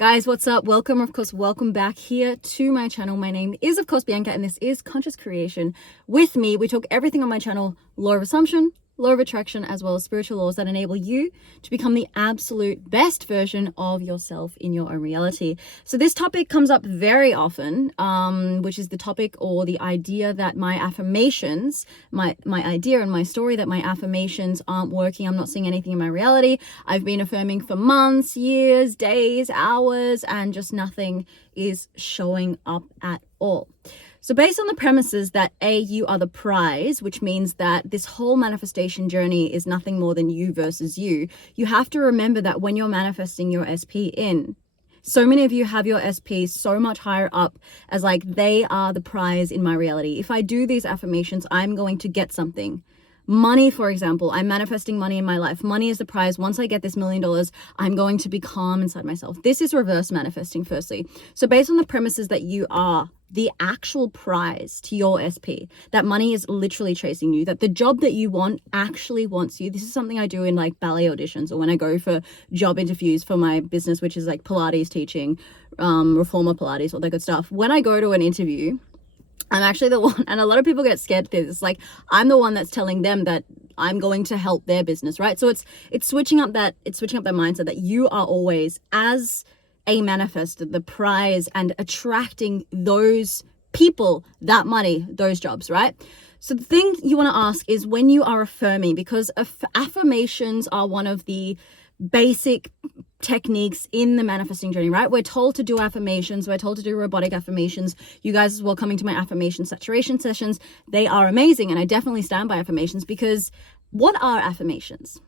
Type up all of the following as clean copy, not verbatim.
Guys, what's up? Welcome, of course, welcome back here to my channel. My name is, of course, Bianca, and this is Conscious Creation. With me, we talk everything on my channel, law of assumption, law of attraction, as well as spiritual laws that enable you to become the absolute best version of yourself in your own reality. So this topic comes up very often, which is the topic or the idea that my affirmations, my idea and my story that my affirmations aren't working. I'm not seeing anything in my reality. I've been affirming for months, years, days, hours, and just nothing is showing up at all. So based on the premises that you are the prize, which means that this whole manifestation journey is nothing more than you versus you have to remember that when you're manifesting your SP in, so many of you have your SP so much higher up as like they are the prize in my reality. If I do these affirmations, I'm going to get something. Money, for example, I'm manifesting money in my life. Money is the prize. Once I get this $1 million, I'm going to be calm inside myself. This is reverse manifesting, firstly. So based on the premises that you are the actual prize to your SP, that money is literally chasing you, that the job that you want actually wants you. This is something I do in like ballet auditions or when I go for job interviews for my business, which is like Pilates teaching, reformer Pilates, all that good stuff. When I go to an interview, I'm actually the one, and a lot of people get scared of this. It's like I'm the one that's telling them that I'm going to help their business, right? So it's switching up that mindset that you are always, as a manifestor, the prize, and attracting those people, that money, those jobs, right? So the thing you want to ask is when you are affirming, because affirmations are one of the basic techniques in the manifesting journey, right? We're told to do affirmations. We're told to do robotic affirmations. You guys as well coming to my affirmation saturation sessions. They are amazing. And I definitely stand by affirmations, because what are affirmations?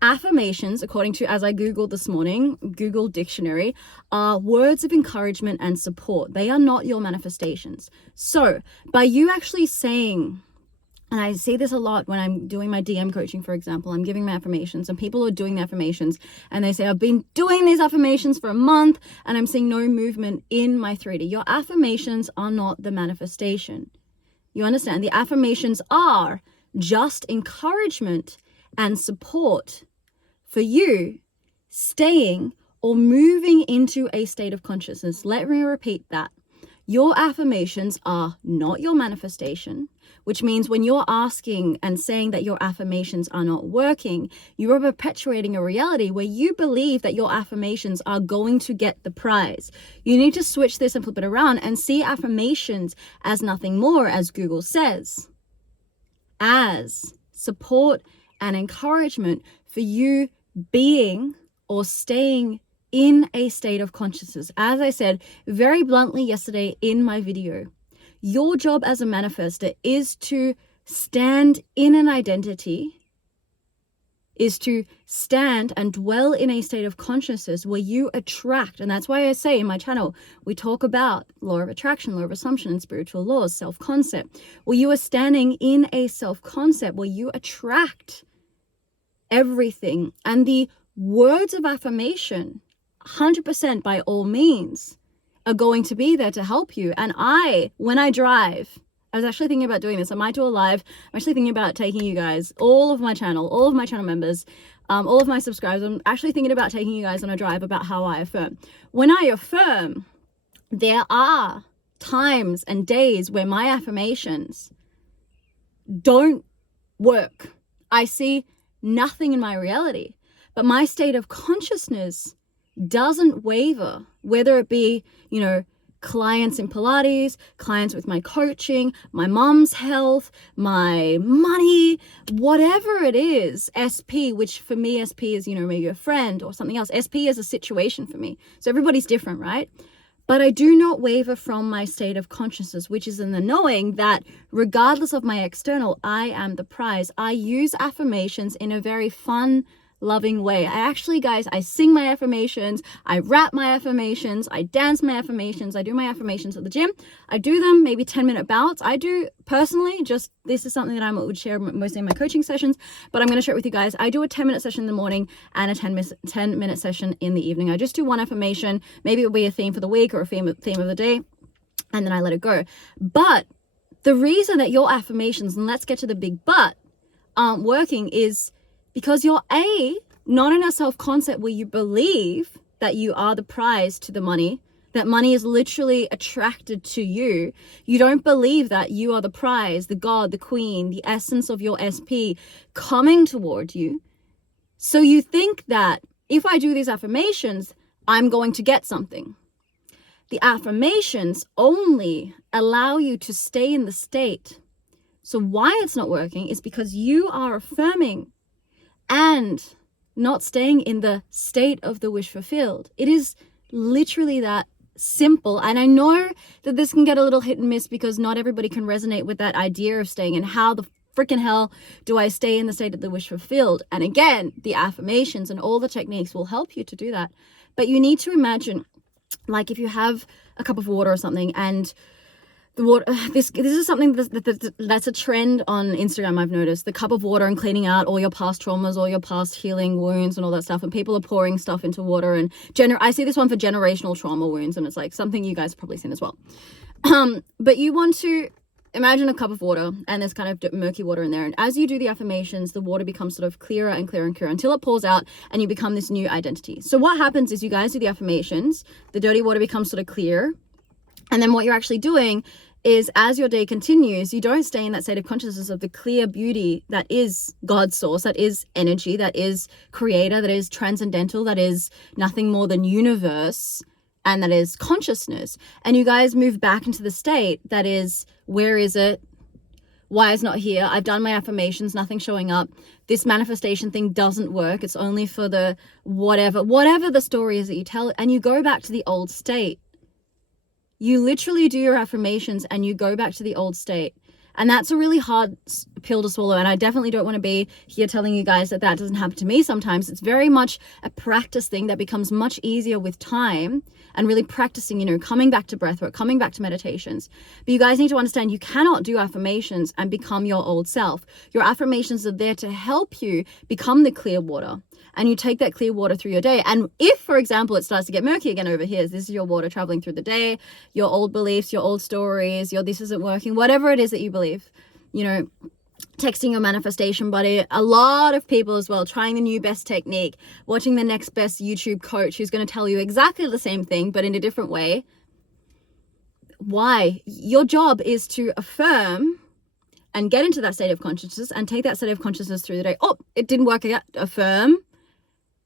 Affirmations, according to, as I Googled this morning, Google Dictionary, are words of encouragement and support. They are not your manifestations. So by you actually saying, and I see this a lot when I'm doing my DM coaching, for example, I'm giving my affirmations and people are doing the affirmations and they say, I've been doing these affirmations for a month and I'm seeing no movement in my 3D. Your affirmations are not the manifestation. You understand? The affirmations are just encouragement and support for you staying or moving into a state of consciousness. Let me repeat that. Your affirmations are not your manifestation, which means when you're asking and saying that your affirmations are not working, you are perpetuating a reality where you believe that your affirmations are going to get the prize. You need to switch this and flip it around and see affirmations as nothing more, as Google says, as support and encouragement for you being or staying in a state of consciousness. As I said very bluntly yesterday in my video, your job as a manifestor is to stand in an identity, is to stand and dwell in a state of consciousness where you attract. And that's why I say in my channel, we talk about law of attraction, law of assumption, and spiritual laws, self-concept, where you are standing in a self-concept where you attract everything. And the words of affirmation, 100% by all means, are going to be there to help you. And when I drive, I was actually thinking about doing this. I might do a live. I'm actually thinking about taking you guys, all of my channel members, all of my subscribers. I'm actually thinking about taking you guys on a drive about how I affirm. When I affirm, there are times and days where my affirmations don't work. I see nothing in my reality, but my state of consciousness doesn't waver, whether it be, clients in Pilates, clients with my coaching, my mom's health, my money, whatever it is. SP, which for me, SP is, maybe a friend or something else. SP is a situation for me. So everybody's different, right? But I do not waver from my state of consciousness, which is in the knowing that regardless of my external, I am the prize. I use affirmations in a very fun, loving way. I sing my affirmations, I rap my affirmations, I dance my affirmations, I do my affirmations at the gym. I do them maybe 10-minute bouts. I do personally, this is something that I would share mostly in my coaching sessions, but I'm going to share it with you guys. I do a 10-minute session in the morning and a 10-minute session in the evening. I just do one affirmation. Maybe it'll be a theme for the week or a theme of the day, and then I let it go. But the reason that your affirmations, and let's get to the big but, aren't working is because you're not in a self-concept where you believe that you are the prize to the money, that money is literally attracted to you. You don't believe that you are the prize, the god, the queen, the essence of your SP coming toward you. So you think that if I do these affirmations, I'm going to get something. The affirmations only allow you to stay in the state. So why it's not working is because you are affirming and not staying in the state of the wish fulfilled. It is literally that simple. And I know that this can get a little hit and miss because not everybody can resonate with that idea of staying, and how the freaking hell do I stay in the state of the wish fulfilled? And again, the affirmations and all the techniques will help you to do that. But you need to imagine, like if you have a cup of water or something, and the water, this is something that's a trend on Instagram, I've noticed. The cup of water and cleaning out all your past traumas, all your past healing wounds and all that stuff. And people are pouring stuff into water. And I see this one for generational trauma wounds, and it's like something you guys have probably seen as well. But you want to imagine a cup of water, and there's kind of murky water in there. And as you do the affirmations, the water becomes sort of clearer and clearer and clearer until it pours out and you become this new identity. So what happens is you guys do the affirmations, the dirty water becomes sort of clear. And then what you're actually doing is, as your day continues, you don't stay in that state of consciousness of the clear beauty that is God's source, that is energy, that is creator, that is transcendental, that is nothing more than universe, and that is consciousness. And you guys move back into the state that is, where is it? Why is not here? I've done my affirmations, nothing's showing up. This manifestation thing doesn't work. It's only for the whatever the story is that you tell, and you go back to the old state. You literally do your affirmations and you go back to the old state. And that's a really hard pill to swallow. And I definitely don't want to be here telling you guys that doesn't happen to me sometimes. It's very much a practice thing that becomes much easier with time and really practicing, coming back to breathwork, coming back to meditations. But you guys need to understand, you cannot do affirmations and become your old self. Your affirmations are there to help you become the clear water. And you take that clear water through your day. And if, for example, it starts to get murky again over here, this is your water traveling through the day, your old beliefs, your old stories, your this isn't working, whatever it is that you believe, texting your manifestation buddy. A lot of people as well trying the new best technique, watching the next best YouTube coach who's going to tell you exactly the same thing, but in a different way. Why? Your job is to affirm and get into that state of consciousness and take that state of consciousness through the day. Oh, it didn't work again. Affirm.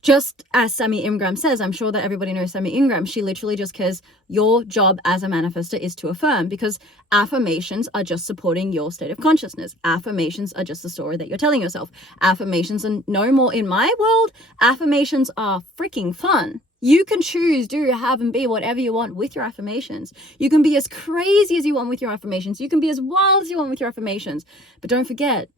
Just as Sammy Ingram says, I'm sure that everybody knows Sammy Ingram. She literally just cares. Your job as a manifester is to affirm, because affirmations are just supporting your state of consciousness. Affirmations are just the story that you're telling yourself. Affirmations are no more, in my world, affirmations are freaking fun. You can choose, do, have, and be whatever you want with your affirmations. You can be as crazy as you want with your affirmations. You can be as wild as you want with your affirmations. But don't forget,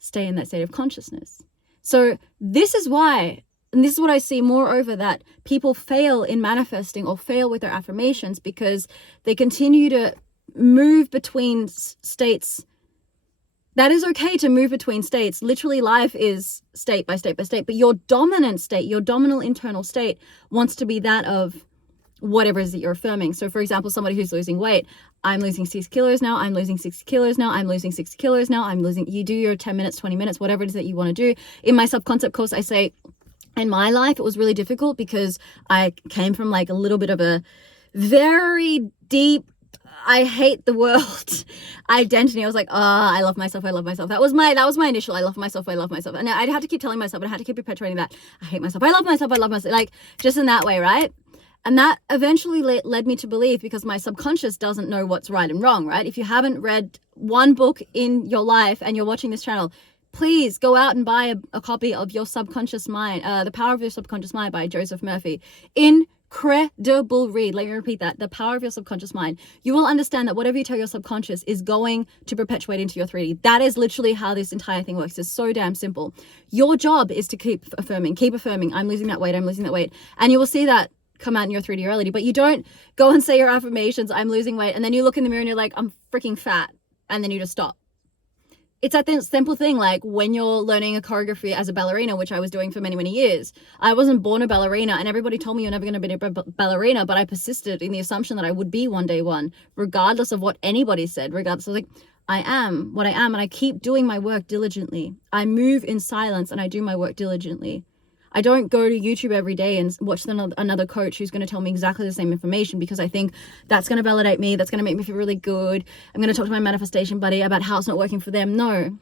stay in that state of consciousness. So this is why, and this is what I see moreover, that people fail in manifesting or fail with their affirmations, because they continue to move between states. That is okay to move between states. Literally, life is state by state by state, but your dominant state, your dominant internal state wants to be that of whatever it is that you're affirming. So for example, somebody who's losing weight, I'm losing 6 kilos now, I'm losing 6 kilos now, I'm losing 6 kilos now, you do your 10 minutes, 20 minutes, whatever it is that you want to do. In my subconcept course, I say, in my life, it was really difficult because I came from like a little bit of a very deep, I hate the world identity. I was like, I love myself, I love myself. That was my initial, I love myself, I love myself. And I'd have to keep telling myself, and I had to keep perpetuating that, I hate myself, I love myself, I love myself. Like, just in that way, right? And that eventually led me to believe, because my subconscious doesn't know what's right and wrong, right? If you haven't read one book in your life and you're watching this channel, please go out and buy a copy of Your Subconscious Mind, The Power of Your Subconscious Mind by Joseph Murphy. Incredible read. Let me repeat that. The Power of Your Subconscious Mind. You will understand that whatever you tell your subconscious is going to perpetuate into your 3D. That is literally how this entire thing works. It's so damn simple. Your job is to keep affirming. I'm losing that weight. I'm losing that weight. And you will see that come out in your 3D reality. But you don't go and say your affirmations, I'm losing weight, and then you look in the mirror and you're like, I'm freaking fat, and then you just stop. It's that simple thing, like when you're learning a choreography as a ballerina, which I was doing for many, many years. I wasn't born a ballerina, and everybody told me you're never going to be a ballerina, but I persisted in the assumption that I would be one day one, regardless of what anybody said, regardless of like, I am what I am, and I keep doing my work diligently. I move in silence and I do my work diligently. I don't go to YouTube every day and watch another coach who's going to tell me exactly the same information because I think that's going to validate me, that's going to make me feel really good. I'm going to talk to my manifestation buddy about how it's not working for them. No.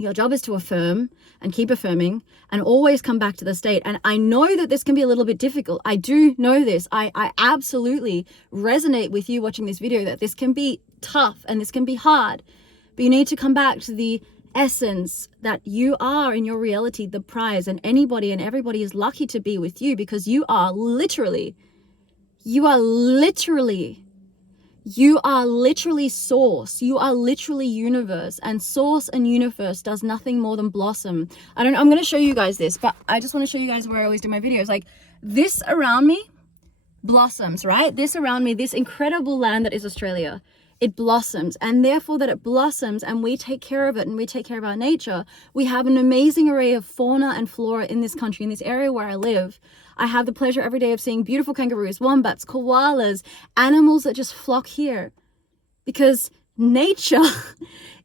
Your job is to affirm and keep affirming and always come back to the state. And I know that this can be a little bit difficult. I do know this. I absolutely resonate with you watching this video that this can be tough and this can be hard. But you need to come back to the essence that you are in your reality, the prize, and anybody and everybody is lucky to be with you because you are literally source. You are literally universe, and source and universe does nothing more than blossom. I'm going to show you guys this, but I just want to show you guys where I always do my videos. Like this around me blossoms, right? This around me, this incredible land that is Australia, it blossoms, and therefore that it blossoms and we take care of it and we take care of our nature, we have an amazing array of fauna and flora in this country, in this area where I live. I have the pleasure every day of seeing beautiful kangaroos, wombats, koalas, animals that just flock here because nature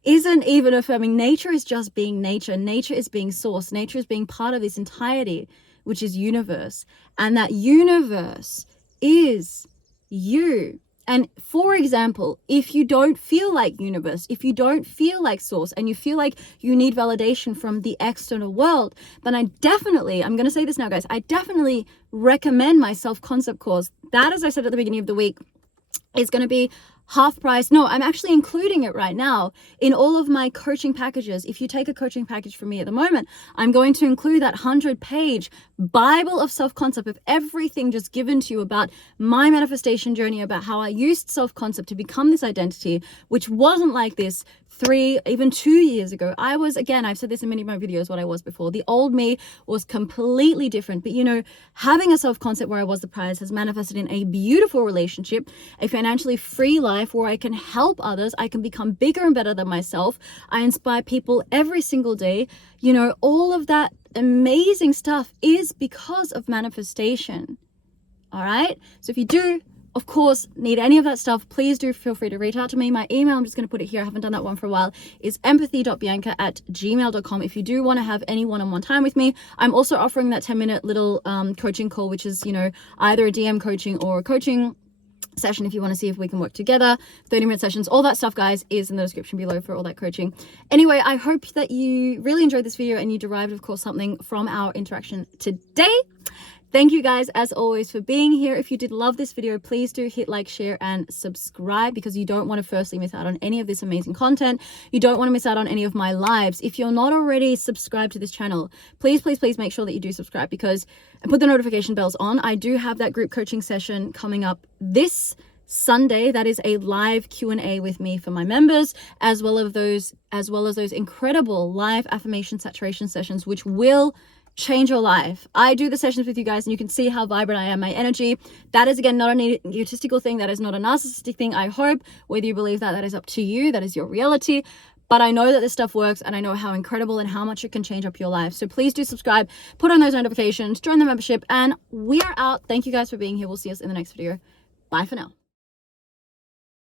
isn't even affirming. Nature is just being nature. Nature is being source. Nature is being part of this entirety, which is universe. And that universe is you. And for example, if you don't feel like universe, if you don't feel like source, and you feel like you need validation from the external world, then I'm going to say this now, guys, I definitely recommend my self-concept course. That, as I said at the beginning of the week, is going to be half price. No, I'm actually including it right now in all of my coaching packages. If you take a coaching package from me at the moment, I'm going to include that 100-page Bible of self-concept of everything just given to you about my manifestation journey, about how I used self-concept to become this identity, which wasn't like this 3, even 2 years ago. I was, again, I've said this in many of my videos, what I was before. The old me was completely different. But you know, having a self-concept where I was the prize has manifested in a beautiful relationship, a financially free life where I can help others. I can become bigger and better than myself. I inspire people every single day. You know, all of that amazing stuff is because of manifestation. All right. So if you do, of course, need any of that stuff, please do feel free to reach out to me. My email, I'm just going to put it here, I haven't done that one for a while, is empathie.bianka@gmail.com. If you do want to have any one-on-one time with me, I'm also offering that 10-minute little coaching call, which is, you know, either a DM coaching or a coaching session if you want to see if we can work together. 30-minute sessions, all that stuff, guys, is in the description below for all that coaching. Anyway, I hope that you really enjoyed this video and you derived, of course, something from our interaction today. Thank you guys, as always, for being here. If you did love this video, please do hit like, share, and subscribe, because you don't want to firstly miss out on any of this amazing content. You don't want to miss out on any of my lives. If you're not already subscribed to this channel, please, please, please make sure that you do subscribe, because and put the notification bells on. I do have that group coaching session coming up this Sunday. That is a live Q&A with me for my members, as well as those incredible live affirmation saturation sessions, which will change your life. I do the sessions with you guys and you can see how vibrant I am, my energy. That is, again, not an egotistical thing. That is not a narcissistic thing. I hope, whether you believe that, that is up to you. That is your reality. But I know that this stuff works, and I know how incredible and how much it can change up your life. So please do subscribe, put on those notifications, join the membership, and we are out. Thank you guys for being here. We'll see us in the next video. Bye for now.